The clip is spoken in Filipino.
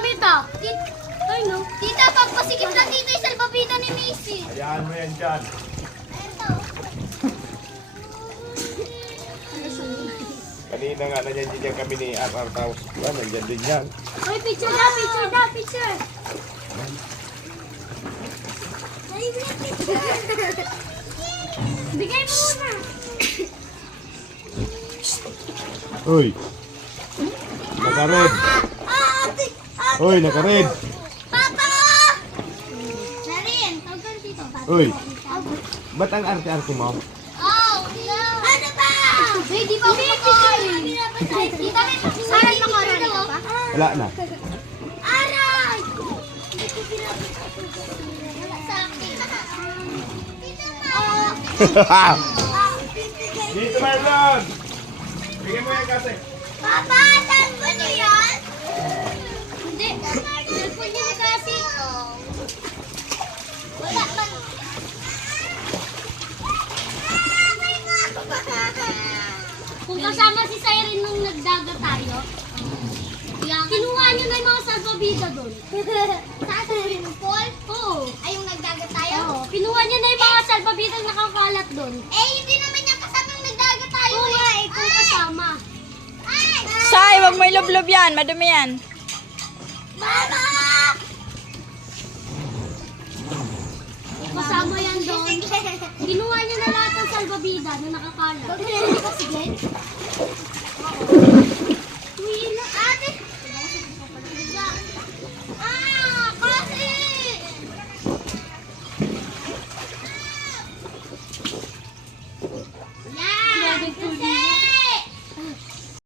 gamit ah. Ay no. Tita, pagpasikip na dito yung salbabida ni Macy. Hayaan mo yan dyan. Kanina nga, nandiyan kami ni RR Taos. Nandiyan din yan. Ay, picture na, picture na, picture. Ay, picture. Bigay mo muna. Uy! Nakared! Uy, nakared! Papa! Narin, tawag dito. Uy! Ba't ang arte-arte mo? Oh, no. Ano ba? Hindi pa ako makain. Tita, aral makarali ka pa? Wala na. Aral! Wala sa akin. Dito, Marlon! Bigyan mo yan kasi. Papa, cellphone niyo yan? Hindi. Cellphone niyo kasi. Wala man. Kung kasama si Siren nung nagdaga tayo, kinuha niyo na yung mga salvavida doon. Saan sa swimming pool? Oo. Ay, yung nagdaga tayo? Oo. Kinuha niyo na yung mga salvavida nakakalat doon. Eh, hindi naman niya kasama yung nagdaga tayo. Oo nga, eh, kung kasama. Sai, wag mo iloblob yan. Madumi yan. Mama! Kasama yan doon. Kinuha niya na lahat ng salvavida na nakakalat. Bakit hindi ka sige?